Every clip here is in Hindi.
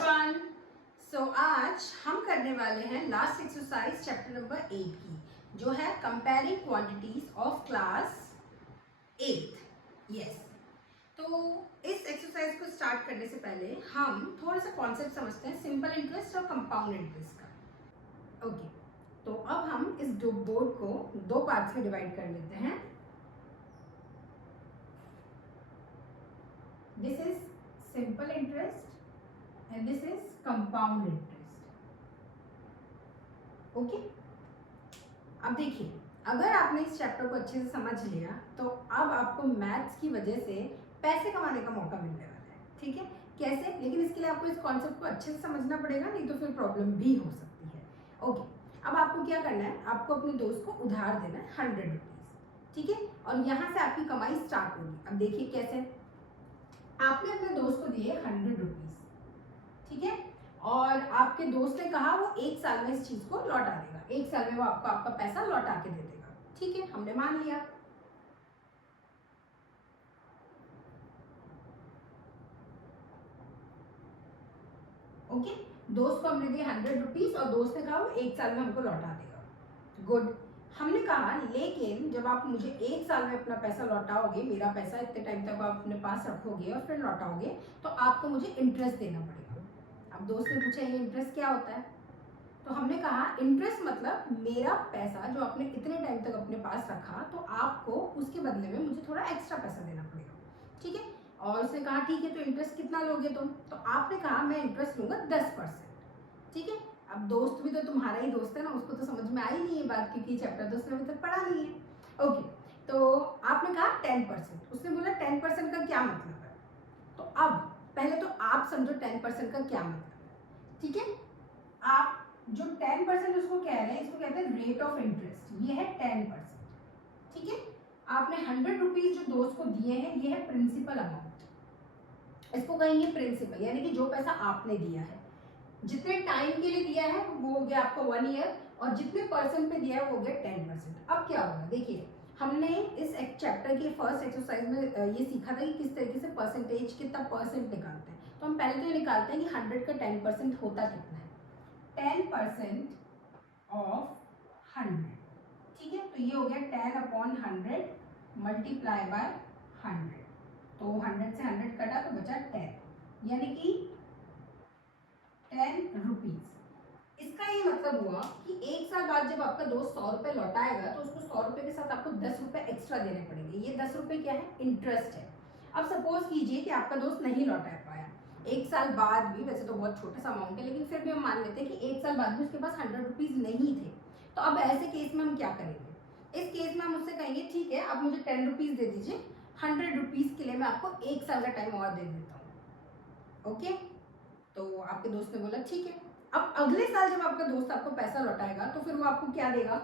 एवरीवन। आज हम करने वाले हैं लास्ट एक्सरसाइज चैप्टर नंबर 8 की, जो है comparing quantities of class 8। Yes, तो इस एक्सरसाइज को स्टार्ट करने से पहले हम थोड़ा सा कॉन्सेप्ट समझते हैं सिंपल इंटरेस्ट और कंपाउंड इंटरेस्ट का। ओके, तो अब हम इस बोर्ड को दो पार्ट्स में डिवाइड कर लेते हैं। This is simple interest and this is compound interest. Okay, अब देखिए, अगर आपने इस चैप्टर को अच्छे से समझ लिया तो अब आपको मैथ्स की वजह से पैसे कमाने का मौका मिलने वाला है। ठीक है, कैसे? लेकिन इसके लिए आपको इस कॉन्सेप्ट को अच्छे से समझना पड़ेगा, नहीं तो फिर प्रॉब्लम भी हो सकती है। ओके, अब आपको क्या करना है, आपको अपने दोस्त को उधार देना है 100 रुपीज। ठीक है, और यहाँ से आपकी कमाई स्टार्ट होगी। अब देखिए कैसे, आपने अपने दोस्त को दिए 100 रुपीज। ठीक है, और आपके दोस्त ने कहा वो 1 साल में इस चीज को लौटा देगा, 1 साल में वो आपको आपका पैसा लौटा के दे देगा। ठीक है, हमने मान लिया। ओके, दोस्त को हमने दिए 100 रुपीज और दोस्त ने कहा वो 1 साल में हमको लौटा देगा। गुड, हमने कहा लेकिन जब आप मुझे 1 साल में अपना पैसा लौटाओगे, मेरा पैसा इतने टाइम तक आप अपने पास रखोगे और फिर लौटाओगे, तो आपको मुझे इंटरेस्ट देना पड़ेगा। अब दोस्त ने पूछा ये इंटरेस्ट क्या होता है, तो हमने कहा इंटरेस्ट मतलब मेरा पैसा जो आपने इतने टाइम तक अपने पास रखा, तो आपको उसके बदले में मुझे थोड़ा एक्स्ट्रा पैसा देना पड़ेगा। ठीक है, और उसने कहा ठीक है, तो इंटरेस्ट कितना लोगे तुम? तो आपने कहा मैं इंटरेस्ट लूंगा 10%। ठीक है, अब दोस्त भी तो तुम्हारा ही दोस्त है ना, उसको तो समझ में आई नहीं ये बात, क्योंकि चैप्टर तो उसने अभी तक पढ़ा नहीं है। ओके, तो आपने कहा 10%, उसने बोला 10% का क्या मतलब है? तो अब पहले तो आप समझो 10% का क्या मतलब है। ठीक है, आप जो 10% उसको कह रहे हैं, इसको कहते हैं रेट ऑफ इंटरेस्ट, ये है 10%। ठीक है, आपने 100 रुपीज जो दोस्त को दिए हैं, ये है प्रिंसिपल अमाउंट, इसको कहेंगे प्रिंसिपल, यानी कि जो पैसा आपने दिया है, जितने टाइम के लिए दिया है वो हो गया आपका 1 ईयर, और जितने परसेंट पे दिया है वो हो गया 10%। अब क्या होगा, देखिए हमने इस चैप्टर के फर्स्ट एक्सरसाइज में ये सीखा था कि किस तरीके से परसेंटेज, कितना परसेंट निकालते हैं। तो हम पहले तो ये निकालते हैं कि 100 का 10% होता कितना है। 10% ऑफ 100। ठीक है, तो ये हो गया 10/100 मल्टीप्लाई बाय 100। तो 100 से 100 कटा तो बचा 10, यानी कि 10 रुपीज। इसका ये मतलब हुआ कि 1 साल बाद जब आपका दोस्त 100 रुपए लौटाएगा, तो उसको 100 रुपए के साथ आपको 10 रुपए एक्स्ट्रा देने पड़ेंगे। ये 10 रुपए क्या है? इंटरेस्ट है। अब सपोज कीजिए कि आपका दोस्त नहीं लौटा पाया 1 साल बाद भी, वैसे तो बहुत छोटा सा अमाउंट है, लेकिन फिर भी हम मान लेते हैं कि 1 साल बाद भी उसके पास 100 रुपीज नहीं थे। तो अब ऐसे केस में हम क्या करेंगे? इस केस में हम उससे कहेंगे ठीक है, आप मुझे 10 रुपीज दे दीजिए, 100 रुपीज के लिए मैं आपको 1 साल का टाइम और दे देता हूँ। ओके, तो आपके दोस्त ने बोला ठीक है। अब अगले साल जब आपका दोस्त आपको पैसा लौटाएगा, तो फिर वो आपको क्या देगा?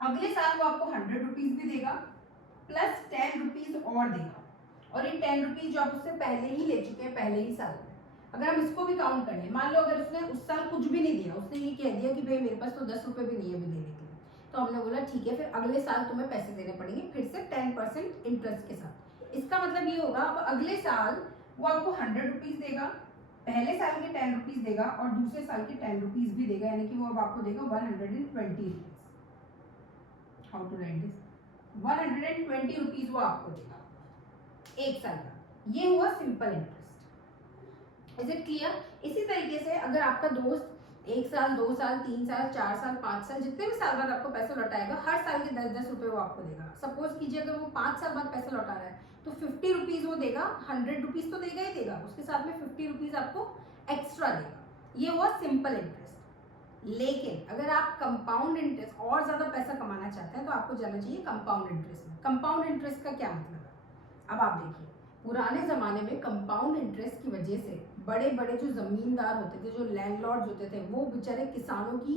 अगले साल वो आपको 100 रुपीज भी देगा प्लस 10 रुपीज और देगा, और ये 10 रुपीज जो आप उससे पहले ही ले चुके हैं पहले ही साल में, अगर हम इसको भी काउंट कर लें, मान लो अगर उसने उस साल कुछ भी नहीं दिया, उसने ये कह दिया कि भाई मेरे पास तो 10 रुपए भी नहीं है अभी देने के लिए, तो हमने बोला ठीक है, फिर अगले साल तुम्हें पैसे देने पड़ेंगे फिर से 10% इंटरेस्ट के साथ। इसका मतलब ये होगा अब अगले साल वो आपको 100 रुपीज देगा, पहले साल के 10 रुपीज देगा और दूसरे साल के 10 रुपीज भी देगा, यानी कि वो अब आपको देगा 120 rupees. How to write this? 120 rupees वो आपको देगा 1 साल का। ये हुआ simple interest. Is it clear? इसी तरीके से अगर आपका दोस्त 1 साल, 2 साल, 3 साल, 4 साल, 5 साल, जितने भी साल बाद आपको पैसा लौटाएगा, हर साल के 10-10 रुपए वो आपको देगा। सपोज कीजिए अगर वो 5 साल बाद पैसा लौटा रहा है, तो 50 रुपीज वो देगा, 100 रुपीज तो देगा ही देगा, उसके साथ में 50 रुपीज आपको एक्स्ट्रा देगा। ये हुआ सिंपल इंटरेस्ट। लेकिन अगर आप कंपाउंड इंटरेस्ट और ज्यादा पैसा कमाना चाहते हैं, तो आपको जाना चाहिए कंपाउंड इंटरेस्ट में। कंपाउंड इंटरेस्ट का क्या मतलब है? अब आप देखिए, पुराने जमाने में कंपाउंड इंटरेस्ट की वजह से बड़े बड़े जो जमींदार होते थे, जो लैंडलॉर्ड्स होते थे, वो बेचारे किसानों की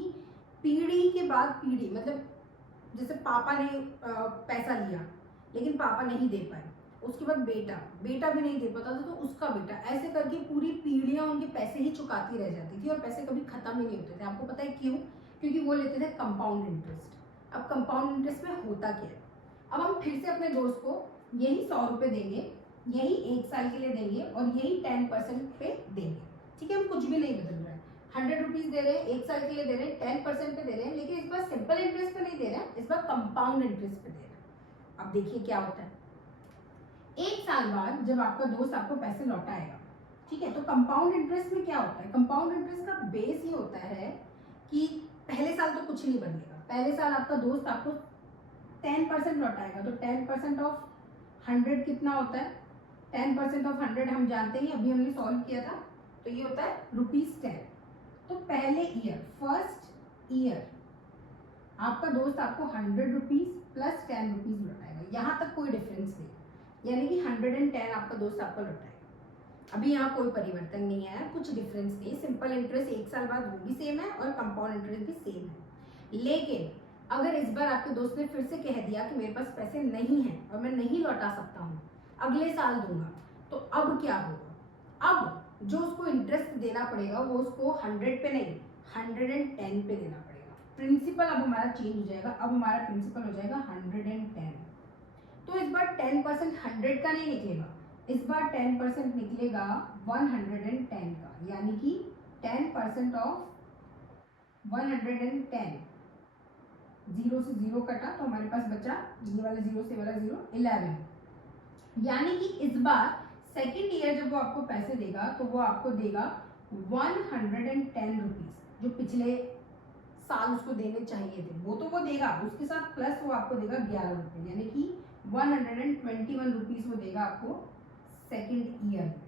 पीढ़ी के बाद पीढ़ी, मतलब जैसे पापा ने पैसा लिया लेकिन पापा नहीं दे पाए, उसके बाद बेटा भी नहीं दे पाता था, तो उसका बेटा, ऐसे करके पूरी पीढ़ियां उनके पैसे ही चुकाती रह जाती थी और पैसे कभी खत्म ही नहीं होते थे। आपको पता है क्यों? क्योंकि वो लेते थे कंपाउंड इंटरेस्ट। अब कंपाउंड इंटरेस्ट में होता क्या है? अब हम फिर से अपने दोस्त को यही 100 रुपए देंगे, यही 1 साल के लिए देंगे और यही 10% पे देंगे। ठीक है, हम कुछ भी नहीं बदल रहे हैं, 100 रुपीज दे रहे हैं, 1 साल के लिए दे रहे हैं, 10% पे दे रहे हैं, लेकिन इस बार सिंपल इंटरेस्ट पे नहीं दे रहे हैं, इस बार कंपाउंड इंटरेस्ट पे दे रहे हैं। अब देखिए क्या होता है, 1 साल बाद जब आपका दोस्त आपको पैसे लौटाएगा, ठीक है, तो कंपाउंड इंटरेस्ट में क्या होता है, कंपाउंड इंटरेस्ट का बेस ये होता है कि पहले साल तो कुछ नहीं बदलेगा, पहले साल आपका दोस्त आपको 10% लौटाएगा, तो 10% ऑफ 100 कितना होता है, 10% ऑफ 100 हम जानते हैं, अभी हमने सॉल्व किया था, तो ये होता है ₹10। तो पहले ईयर, फर्स्ट ईयर आपका दोस्त आपको 100 रुपीज प्लस 10 रुपीज लौटाएगा, यहाँ तक कोई डिफरेंस नहीं, यानी कि 110 आपका दोस्त आपको लौटाएगा। अभी यहाँ कोई परिवर्तन नहीं है, कुछ डिफरेंस नहीं, सिंपल इंटरेस्ट 1 साल बाद वो भी सेम है और कंपाउंड इंटरेस्ट भी सेम है। लेकिन अगर इस बार आपके दोस्त ने फिर से कह दिया कि मेरे पास पैसे नहीं हैं और मैं नहीं लौटा सकता हूँ, अगले साल दूंगा, तो अब क्या होगा, अब जो उसको इंटरेस्ट देना पड़ेगा वो उसको 100 पे नहीं 110 पे देना पड़ेगा। प्रिंसिपल अब हमारा चेंज हो जाएगा, अब हमारा प्रिंसिपल हो जाएगा 110। तो इस बार 10% 100 का नहीं निकलेगा, इस बार 10% निकलेगा 110 का, यानी कि 10% ऑफ 110, 0 से 0 कटा तो हमारे पास बचा ये वाला 0 से वाला 0, 11। यानी कि इस बार सेकेंड ईयर जब वो आपको पैसे देगा तो वो आपको देगा 110 रुपीज, जो पिछले साल उसको देने चाहिए थे वो तो वो देगा, उसके साथ प्लस वो आपको देगा 11 रुपये, यानी कि 121 रुपीज वो देगा आपको सेकेंड ईयर में।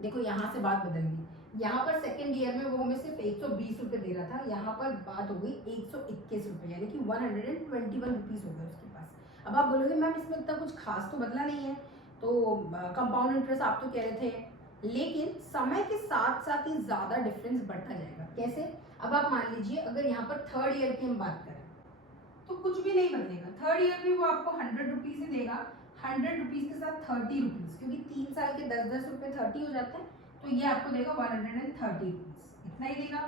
देखो यहाँ से बात बदल गई, यहाँ पर सेकेंड ईयर में वो हमें सिर्फ 120 रुपये दे रहा था, यहाँ पर बात हो गई 121 रुपये, यानी कि 121 रुपीज हो गए उसके पास। अब आप बोलोगे मैम इसमें इतना कुछ खास तो बदला नहीं है, तो कंपाउंड इंटरेस्ट आप तो कह रहे थे, लेकिन समय के साथ साथ ही ज्यादा डिफरेंस बढ़ता जाएगा। कैसे, अब आप मान लीजिए अगर यहाँ पर थर्ड ईयर की हम बात करें तो कुछ भी नहीं बदलेगा, थर्ड ईयर में वो आपको 100 रुपीज ही देगा, 100 रुपीज के साथ 30 रुपीज, क्योंकि 3 साल के 10-10 रुपये 30 हो जाते हैं, तो ये आपको देगा 130 रुपीज, इतना ही देगा,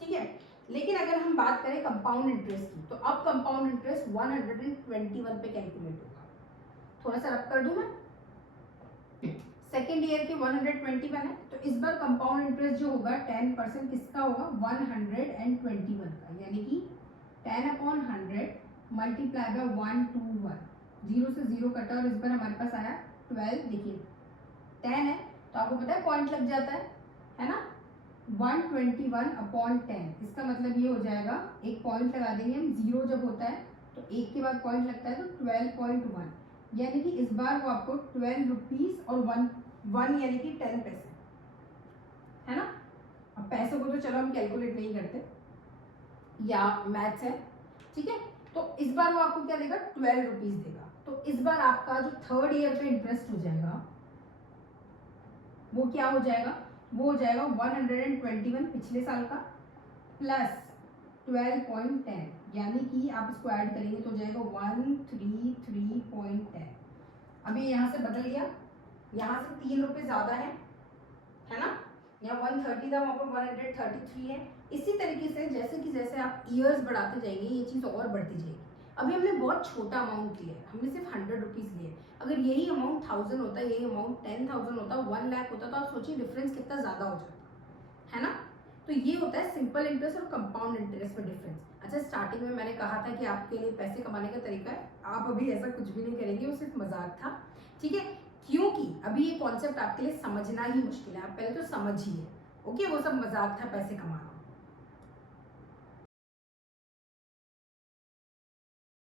ठीक है। लेकिन अगर हम बात करें कंपाउंड इंटरेस्ट की, तो अब कंपाउंड इंटरेस्ट 121 पे कैलकुलेट होगा। थोड़ा सा रब कर दूं मैं, सेकेंड ईयर के 121 है, तो इस बार कंपाउंड इंटरेस्ट जो होगा 10% किसका होगा, 121 का, यानी कि 10/100 मल्टीप्लाई बाय 121, 0 से 0 कटा और इस बार हमारे पास आया 12। देखिए 10 है तो आपको पता है पॉइंट लग जाता है ना, 121/10, इसका मतलब ये हो जाएगा, एक पॉइंट लगा देंगे हम, 0 जब होता है तो 1 के बाद पॉइंट लगता है, तो 12.1, यानी कि इस बार वो आपको 12 रुपीज और 1 यानी कि 10 पैसे, है ना। अब पैसों को तो चलो हम कैलकुलेट नहीं करते या मैथ्स है, ठीक है, तो इस बार वो आपको क्या देगा, 12 रुपीज देगा। तो इस बार आपका जो थर्ड ईयर पे इंटरेस्ट हो जाएगा वो क्या हो जाएगा, वो हो जाएगा 121 पिछले साल का प्लस 12.10, यानी कि आप इसको ऐड करेंगे तो हो जाएगा 133.10। अभी यहाँ से बदल गया, यहाँ से 3 रुपये ज्यादा है ना, यहाँ 130 था, वहाँ पर 133 है। इसी तरीके से जैसे कि जैसे आप ईयर्स बढ़ाते जाएंगे ये चीज़ और बढ़ती जाएगी। अभी हमने बहुत छोटा अमाउंट लिया है, हमने सिर्फ 100 रुपीज़ लिए, अगर यही अमाउंट 1000 होता, यही अमाउंट 10,000 होता, 1 लाख होता, तो आप सोचिए डिफरेंस कितना ज़्यादा हो जाता है ना। तो ये होता है सिंपल इंटरेस्ट और कंपाउंड इंटरेस्ट में डिफरेंस। अच्छा, स्टार्टिंग में मैंने कहा था कि आपके लिए पैसे कमाने का तरीका है, आप अभी ऐसा कुछ भी नहीं करेंगे, वो सिर्फ मजाक था, ठीक है, क्योंकि अभी ये कॉन्सेप्ट आपके लिए समझना ही मुश्किल है, आप पहले तो समझिए, ओके, वो सब मजाक था पैसे कमाना।